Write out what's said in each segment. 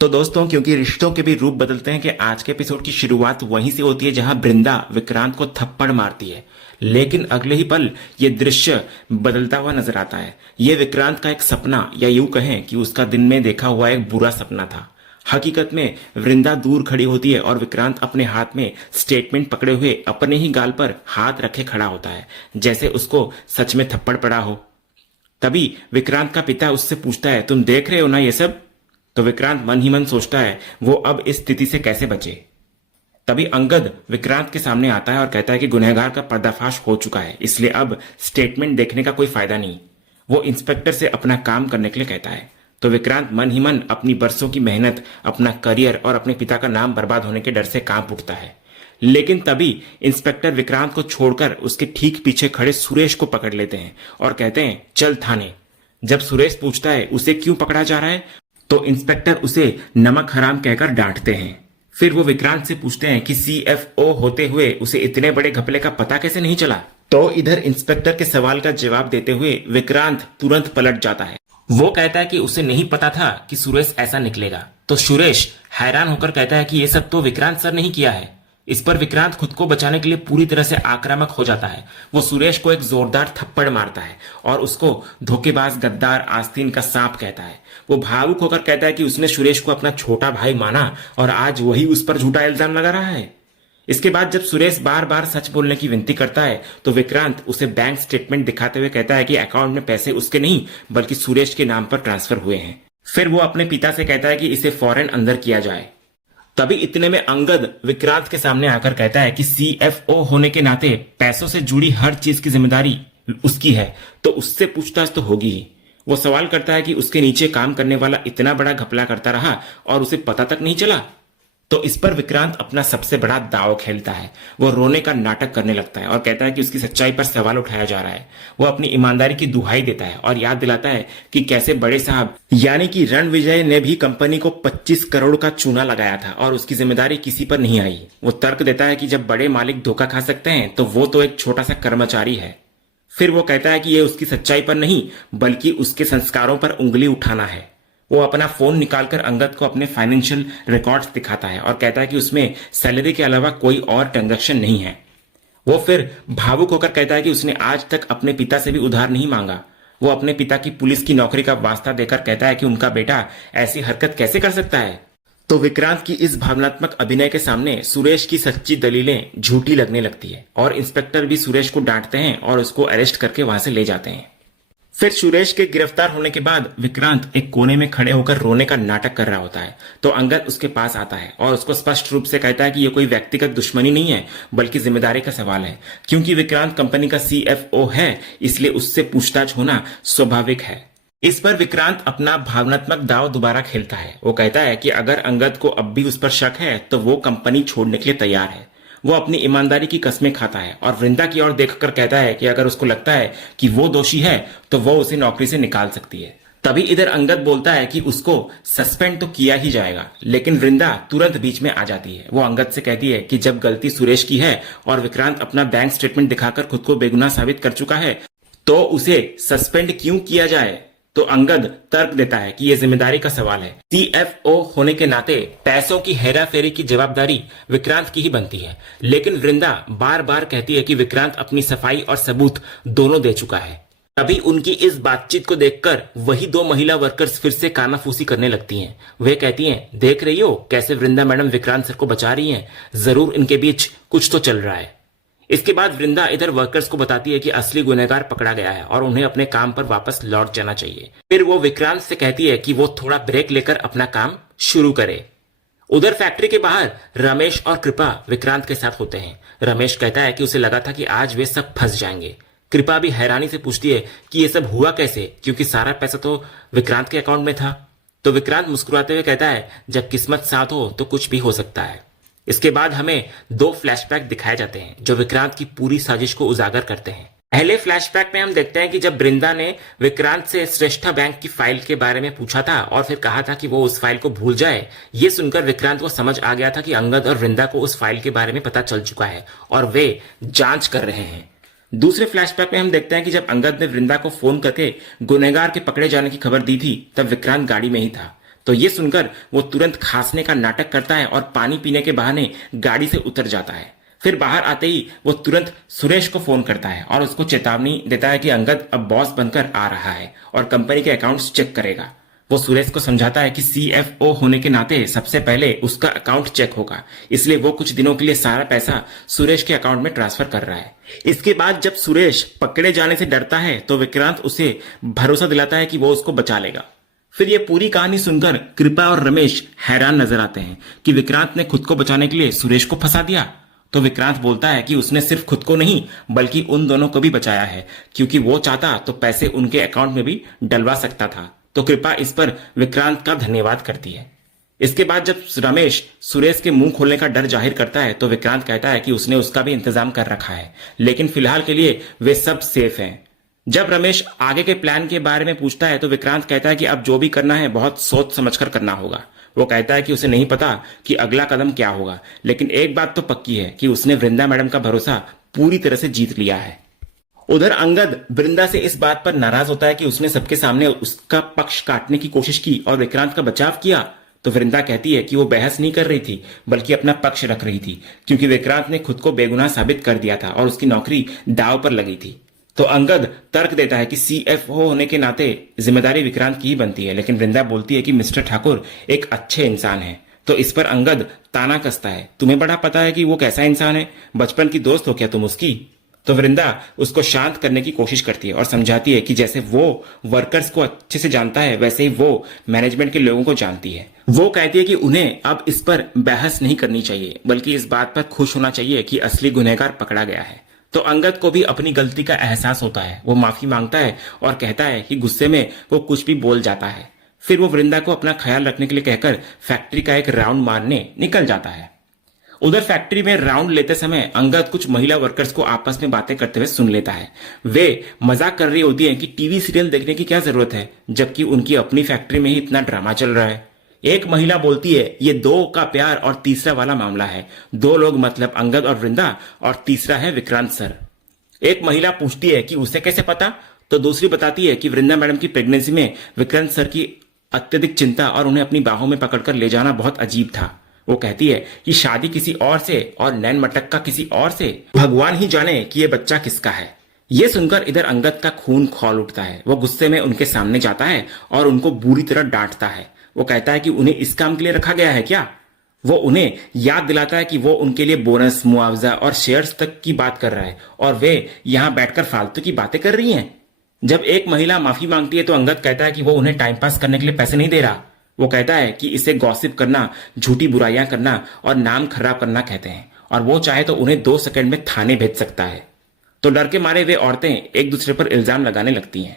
तो दोस्तों, क्योंकि रिश्तों के भी रूप बदलते हैं कि आज के एपिसोड की शुरुआत वहीं से होती है जहां वृंदा विक्रांत को थप्पड़ मारती है। लेकिन अगले ही पल ये दृश्य बदलता हुआ नजर आता है। ये विक्रांत का एक सपना, या यूं कहें कि उसका दिन में देखा हुआ एक बुरा सपना था। हकीकत में वृंदा दूर खड़ी होती है और विक्रांत अपने हाथ में स्टेटमेंट पकड़े हुए अपने ही गाल पर हाथ रखे खड़ा होता है, जैसे उसको सच में थप्पड़ पड़ा हो। तभी विक्रांत का पिता उससे पूछता है, तुम देख रहे हो ना ये सब? तो विक्रांत मन ही मन सोचता है वो अब इस स्थिति से कैसे बचे। तभी अंगद विक्रांत के सामने आता है और कहता है कि गुनहगार का पर्दाफाश हो चुका है, इसलिए अब स्टेटमेंट देखने का कोई फायदा नहीं। वो इंस्पेक्टर से अपना काम करने के लिए कहता है। तो विक्रांत मन ही मन अपनी बरसों की मेहनत, अपना करियर और अपने पिता का नाम बर्बाद होने के डर से कांप उठता है। लेकिन तभी इंस्पेक्टर विक्रांत को छोड़कर उसके ठीक पीछे खड़े सुरेश को पकड़ लेते हैं और कहते हैं, चल थाने। जब सुरेश पूछता है उसे क्यों पकड़ा जा रहा है, तो इंस्पेक्टर उसे नमक हराम कहकर डांटते हैं। फिर वो विक्रांत से पूछते हैं कि सीएफओ होते हुए उसे इतने बड़े घपले का पता कैसे नहीं चला। तो इधर इंस्पेक्टर के सवाल का जवाब देते हुए विक्रांत तुरंत पलट जाता है। वो कहता है कि उसे नहीं पता था कि सुरेश ऐसा निकलेगा। तो सुरेश हैरान होकर कहता है कि ये सब तो विक्रांत सर ने ही किया है। इस पर विक्रांत खुद को बचाने के लिए पूरी तरह से आक्रामक हो जाता है। वो सुरेश को एक जोरदार थप्पड़ मारता है और उसको धोखेबाज, गद्दार, आस्तीन का सांप कहता है। वो भावुक होकर कहता है कि उसने सुरेश को अपना छोटा भाई माना और आज वही उस पर झूठा इल्जाम लगा रहा है। इसके बाद जब सुरेश बार बार सच बोलने की विनती करता है तो विक्रांत उसे बैंक स्टेटमेंट दिखाते हुए कहता है कि अकाउंट में पैसे उसके नहीं बल्कि सुरेश के नाम पर ट्रांसफर हुए हैं। फिर वो अपने पिता से कहता है कि इसे फौरन अंदर किया जाए। तभी इतने में अंगद विक्रांत के सामने आकर कहता है कि सीएफओ होने के नाते पैसों से जुड़ी हर चीज की जिम्मेदारी उसकी है, तो उससे पूछताछ तो होगी ही। वो सवाल करता है कि उसके नीचे काम करने वाला इतना बड़ा घपला करता रहा और उसे पता तक नहीं चला। तो इस पर विक्रांत अपना सबसे बड़ा दांव खेलता है। वो रोने का नाटक करने लगता है और कहता है कि उसकी सच्चाई पर सवाल उठाया जा रहा है। वो अपनी ईमानदारी की दुहाई देता है और याद दिलाता है कि कैसे बड़े साहब यानी कि रणविजय ने भी कंपनी को 25 करोड़ का चूना लगाया था और उसकी जिम्मेदारी किसी पर नहीं आई। वो तर्क देता है कि जब बड़े मालिक धोखा खा सकते हैं तो वो तो एक छोटा सा कर्मचारी है। फिर वो कहता है कि ये उसकी सच्चाई पर नहीं बल्कि उसके संस्कारों पर उंगली उठाना है। वो अपना फोन निकालकर अंगद को अपने फाइनेंशियल रिकॉर्ड्स दिखाता है और कहता है कि उसमें सैलरी के अलावा कोई और ट्रांजैक्शन नहीं है। वो फिर भावुक होकर कहता है कि उसने आज तक अपने पिता से भी उधार नहीं मांगा। वो अपने पिता की पुलिस की नौकरी का वास्ता देकर कहता है कि उनका बेटा ऐसी हरकत कैसे कर सकता है। तो विक्रांत की इस भावनात्मक अभिनय के सामने सुरेश की सच्ची दलीलें झूठी लगने लगती है और इंस्पेक्टर भी सुरेश को डांटते हैं और उसको अरेस्ट करके वहां से ले जाते हैं। फिर सुरेश के गिरफ्तार होने के बाद विक्रांत एक कोने में खड़े होकर रोने का नाटक कर रहा होता है। तो अंगद उसके पास आता है और उसको स्पष्ट रूप से कहता है कि यह कोई व्यक्तिगत दुश्मनी नहीं है बल्कि जिम्मेदारी का सवाल है। क्योंकि विक्रांत कंपनी का सीएफओ है इसलिए उससे पूछताछ होना स्वाभाविक है। इस पर विक्रांत अपना भावनात्मक दांव दोबारा खेलता है। वो कहता है कि अगर अंगद को अब भी उस पर शक है तो वो कंपनी छोड़ने के लिए तैयार है। वो अपनी ईमानदारी की कस्में खाता है और वृंदा की ओर देखकर कहता है कि अगर उसको लगता है कि वो दोषी है तो वो उसे नौकरी से निकाल सकती है। तभी इधर अंगद बोलता है कि उसको सस्पेंड तो किया ही जाएगा, लेकिन वृंदा तुरंत बीच में आ जाती है। वो अंगद से कहती है कि जब गलती सुरेश की है और विक्रांत अपना बैंक स्टेटमेंट दिखाकर खुद को बेगुनाह साबित कर चुका है तो उसे सस्पेंड क्यों किया जाए। तो अंगद तर्क देता है कि यह जिम्मेदारी का सवाल है। सीएफओ होने के नाते पैसों की हेराफेरी की जवाबदारी विक्रांत की ही बनती है। लेकिन वृंदा बार बार कहती है कि विक्रांत अपनी सफाई और सबूत दोनों दे चुका है। तभी उनकी इस बातचीत को देखकर वही दो महिला वर्कर्स फिर से कानाफूसी करने लगती हैं। वे कहती हैं, देख रही हो कैसे वृंदा मैडम विक्रांत सर को बचा रही हैं, जरूर इनके बीच कुछ तो चल रहा है। इसके बाद वृंदा इधर वर्कर्स को बताती है कि असली गुनहगार पकड़ा गया है और उन्हें अपने काम पर वापस लौट जाना चाहिए। फिर वो विक्रांत से कहती है कि वो थोड़ा ब्रेक लेकर अपना काम शुरू करे। उधर फैक्ट्री के बाहर रमेश और कृपा विक्रांत के साथ होते हैं। रमेश कहता है कि उसे लगा था कि आज वे सब फंस जाएंगे। कृपा भी हैरानी से पूछती है कि ये सब हुआ कैसे, क्योंकि सारा पैसा तो विक्रांत के अकाउंट में था। तो विक्रांत मुस्कुराते हुए कहता है, जब किस्मत साथ हो तो कुछ भी हो सकता है। इसके बाद हमें दो फ्लैशबैक दिखाए जाते हैं जो विक्रांत की पूरी साजिश को उजागर करते हैं। पहले फ्लैशबैक में हम देखते हैं कि जब वृंदा ने विक्रांत से श्रेष्ठा बैंक की फाइल के बारे में पूछा था और फिर कहा था कि वो उस फाइल को भूल जाए, ये सुनकर विक्रांत को समझ आ गया था कि अंगद और वृंदा को उस फाइल के बारे में पता चल चुका है और वे जांच कर रहे हैं। दूसरे फ्लैशबैक में हम देखते हैं कि जब अंगद ने वृंदा को फोन करके गुनहगार के पकड़े जाने की खबर दी थी तब विक्रांत गाड़ी में ही था। तो ये सुनकर वो तुरंत खांसने का नाटक करता है और पानी पीने के बहाने गाड़ी से उतर जाता है। फिर बाहर आते ही वो तुरंत सुरेश को फोन करता है और उसको चेतावनी देता है कि अंगद अब बॉस बनकर आ रहा है और कंपनी के अकाउंट्स चेक करेगा। वो सुरेश को समझाता है कि सीएफओ होने के नाते सबसे पहले उसका अकाउंट चेक होगा, इसलिए वो कुछ दिनों के लिए सारा पैसा सुरेश के अकाउंट में ट्रांसफर कर रहा है। इसके बाद जब सुरेश पकड़े जाने से डरता है तो विक्रांत उसे भरोसा दिलाता है कि वो उसको बचा लेगा। फिर ये पूरी कहानी सुनकर कृपा और रमेश हैरान नजर आते हैं कि विक्रांत ने खुद को बचाने के लिए सुरेश को फंसा दिया। तो विक्रांत बोलता है कि उसने सिर्फ खुद को नहीं बल्कि उन दोनों को भी बचाया है, क्योंकि वो चाहता तो पैसे उनके अकाउंट में भी डलवा सकता था। तो कृपा इस पर विक्रांत का धन्यवाद करती है। इसके बाद जब रमेश सुरेश के मुंह खोलने का डर जाहिर करता है तो विक्रांत कहता है कि उसने उसका भी इंतजाम कर रखा है, लेकिन फिलहाल के लिए वे सब सेफ हैं। जब रमेश आगे के प्लान के बारे में पूछता है तो विक्रांत कहता है कि अब जो भी करना है बहुत सोच समझकर करना होगा। वो कहता है कि उसे नहीं पता कि अगला कदम क्या होगा, लेकिन एक बात तो पक्की है कि उसने वृंदा मैडम का भरोसा पूरी तरह से जीत लिया है। उधर अंगद वृंदा से इस बात पर नाराज होता है कि उसने सबके सामने उसका पक्ष काटने की कोशिश की और विक्रांत का बचाव किया। तो वृंदा कहती है कि वो बहस नहीं कर रही थी बल्कि अपना पक्ष रख रही थी, क्योंकि विक्रांत ने खुद को बेगुनाह साबित कर दिया था और उसकी नौकरी दांव पर लगी थी। तो अंगद तर्क देता है कि सीएफओ होने के नाते जिम्मेदारी विक्रांत की ही बनती है, लेकिन वृंदा बोलती है कि मिस्टर ठाकुर एक अच्छे इंसान है। तो इस पर अंगद ताना कसता है, तुम्हें बड़ा पता है कि वो कैसा इंसान है, बचपन की दोस्त हो क्या तुम उसकी। तो वृंदा उसको शांत करने की कोशिश करती है और समझाती है कि जैसे वो वर्कर्स को अच्छे से जानता है वैसे ही वो मैनेजमेंट के लोगों को जानती है। वो कहती है कि उन्हें अब इस पर बहस नहीं करनी चाहिए बल्कि इस बात पर खुश होना चाहिए कि असली गुनहगार पकड़ा गया है। तो अंगद को भी अपनी गलती का एहसास होता है। वो माफी मांगता है और कहता है कि गुस्से में वो कुछ भी बोल जाता है। फिर वो वृंदा को अपना ख्याल रखने के लिए कहकर फैक्ट्री का एक राउंड मारने निकल जाता है। उधर फैक्ट्री में राउंड लेते समय अंगद कुछ महिला वर्कर्स को आपस में बातें करते हुए सुन लेता है। वे मजाक कर रही होती हैं कि टीवी सीरियल देखने की क्या जरूरत है, जबकि उनकी अपनी फैक्ट्री में ही इतना ड्रामा चल रहा है। एक महिला बोलती है, ये दो का प्यार और तीसरा वाला मामला है। दो लोग मतलब अंगद और वृंदा और तीसरा है विक्रांत सर। एक महिला पूछती है कि उसे कैसे पता, तो दूसरी बताती है कि वृंदा मैडम की प्रेगनेंसी में विक्रांत सर की अत्यधिक चिंता और उन्हें अपनी बाहों में पकड़कर ले जाना बहुत अजीब था। वो कहती है कि शादी किसी और से और नैन मटक्का किसी और से, भगवान ही जाने कि ये बच्चा किसका है। ये सुनकर इधर अंगद का खून खौल उठता है। वो गुस्से में उनके सामने जाता है और उनको बुरी तरह डांटता है। वो कहता है कि उन्हें इस काम के लिए रखा गया है क्या। वो उन्हें याद दिलाता है कि वो उनके लिए बोनस, मुआवजा और शेयर्स तक की बात कर रहा है और वे यहां बैठकर फालतू की बातें कर रही हैं। जब एक महिला माफी मांगती है तो अंगद कहता है कि वो उन्हें टाइम पास करने के लिए पैसे नहीं दे रहा। वो कहता है कि इसे गॉसिप करना, झूठी बुराइयां करना और नाम खराब करना कहते हैं और वो चाहे तो उन्हें 2 सेकंड में थाने भेज सकता है। तो डर के मारे वे औरतें एक दूसरे पर इल्जाम लगाने लगती हैं।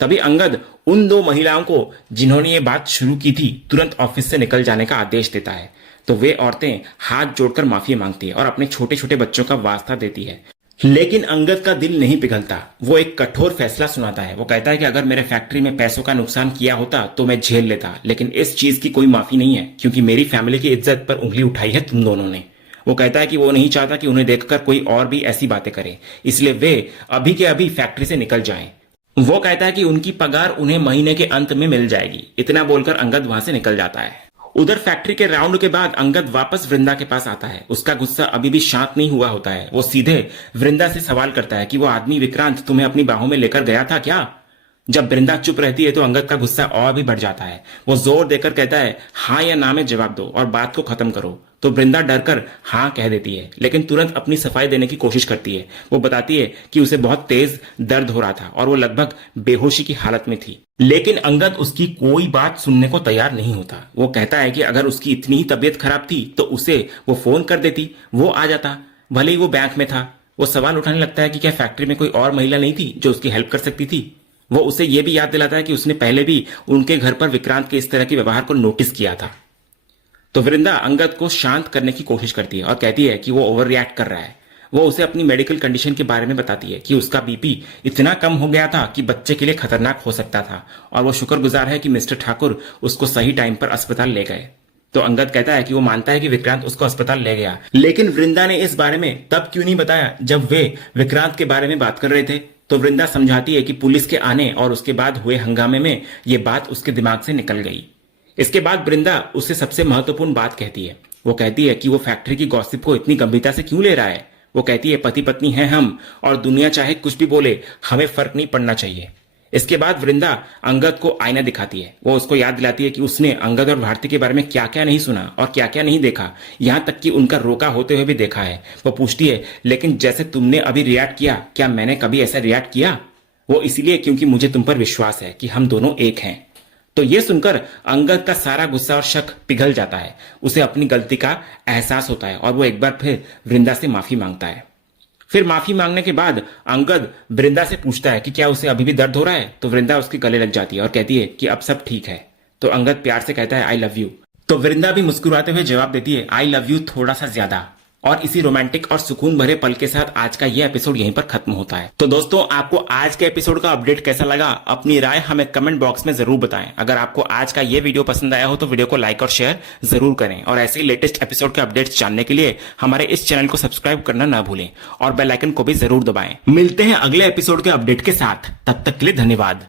तभी अंगद उन 2 महिलाओं को जिन्होंने ये बात शुरू की थी तुरंत ऑफिस से निकल जाने का आदेश देता है। तो वे औरतें हाथ जोड़कर माफी मांगती है और अपने छोटे छोटे बच्चों का वास्ता देती है, लेकिन अंगद का दिल नहीं पिघलता। वो एक कठोर फैसला सुनाता है। वो कहता है कि अगर मेरे फैक्ट्री में पैसों का नुकसान किया होता तो मैं झेल लेता, लेकिन इस चीज की कोई माफी नहीं है, क्योंकि मेरी फैमिली की इज्जत पर उंगली उठाई है तुम दोनों ने। वो कहता है कि वो नहीं चाहता कि उन्हें देखकर कोई और भी ऐसी बातें करे, इसलिए वे अभी के अभी फैक्ट्री से निकल जाएं। वो कहता है कि उनकी पगार उन्हें महीने के अंत में मिल जाएगी। इतना बोलकर अंगद वहां से निकल जाता है। उधर फैक्ट्री के राउंड के बाद अंगद वापस वृंदा के पास आता है। उसका गुस्सा अभी भी शांत नहीं हुआ होता है। वो सीधे वृंदा से सवाल करता है कि वो आदमी विक्रांत तुम्हें अपनी बाहों में लेकर गया था क्या। जब वृंदा चुप रहती है तो अंगद का गुस्सा और भी बढ़ जाता है। वो जोर देकर कहता है, हाँ या ना में जवाब दो और बात को खत्म करो। तो वृंदा डरकर हाँ कह देती है, लेकिन तुरंत अपनी सफाई देने की कोशिश करती है। वो बताती है कि उसे बहुत तेज दर्द हो रहा था और वो लगभग बेहोशी की हालत में थी, लेकिन अंगद उसकी कोई बात सुनने को तैयार नहीं होता। वो कहता है कि अगर उसकी इतनी ही तबीयत खराब थी तो उसे वो फोन कर देती, वो आ जाता, भले ही वो बैंक में था। वो सवाल उठाने लगता है कि क्या फैक्ट्री में कोई और महिला नहीं थी जो उसकी हेल्प कर सकती थी। वो उसे ये भी याद दिलाता है कि उसने पहले भी उनके घर पर विक्रांत के इस तरह के व्यवहार को नोटिस किया था। तो वृंदा अंगद को शांत करने की कोशिश करती है और कहती है कि वो ओवर रिएक्ट कर रहा है। वो उसे अपनी मेडिकल कंडीशन के बारे में बताती है कि उसका बीपी इतना कम हो गया था कि बच्चे के लिए खतरनाक हो सकता था और वो शुक्रगुजार है कि मिस्टर ठाकुर उसको सही टाइम पर अस्पताल ले गए। तो अंगद कहता है कि वो मानता है कि विक्रांत उसको अस्पताल ले गया, लेकिन वृंदा ने इस बारे में तब क्यों नहीं बताया जब वे विक्रांत के बारे में बात कर रहे थे। तो वृंदा समझाती है कि पुलिस के आने और उसके बाद हुए हंगामे में ये बात उसके दिमाग से निकल गई। इसके बाद वृंदा उससे सबसे महत्वपूर्ण बात कहती है। वो कहती है कि वो फैक्ट्री की गॉसिप को इतनी गंभीरता से क्यों ले रहा है। वो कहती है पति पत्नी हैं हम, और दुनिया चाहे कुछ भी बोले हमें फर्क नहीं पड़ना चाहिए। इसके बाद वृंदा अंगद को आईना दिखाती है। वो उसको याद दिलाती है कि उसने अंगद और भारती के बारे में क्या क्या नहीं सुना और क्या क्या नहीं देखा, यहां तक कि उनका रोका होते हुए भी देखा है। वो पूछती है लेकिन जैसे तुमने अभी रिएक्ट किया, क्या मैंने कभी ऐसा रिएक्ट किया? वो इसलिए क्योंकि मुझे तुम पर विश्वास है कि हम दोनों एक हैं। तो ये सुनकर अंगद का सारा गुस्सा और शक पिघल जाता है। उसे अपनी गलती का एहसास होता है और वो एक बार फिर वृंदा से माफी मांगता है। फिर माफी मांगने के बाद अंगद वृंदा से पूछता है कि क्या उसे अभी भी दर्द हो रहा है। तो वृंदा उसके गले लग जाती है और कहती है कि अब सब ठीक है। तो अंगद प्यार से कहता है आई लव यू। तो वृंदा भी मुस्कुराते हुए जवाब देती है आई लव यू थोड़ा सा ज्यादा। और इसी रोमांटिक और सुकून भरे पल के साथ आज का यह एपिसोड यहीं पर खत्म होता है। तो दोस्तों, आपको आज के एपिसोड का अपडेट कैसा लगा, अपनी राय हमें कमेंट बॉक्स में जरूर बताएं। अगर आपको आज का यह वीडियो पसंद आया हो तो वीडियो को लाइक और शेयर जरूर करें, और ऐसे ही लेटेस्ट एपिसोड के अपडेट्स जानने के लिए हमारे इस चैनल को सब्सक्राइब करना ना भूलें और बेल आइकन को भी जरूर दबाएं। मिलते हैं अगले एपिसोड के अपडेट के साथ, तब तक के लिए धन्यवाद।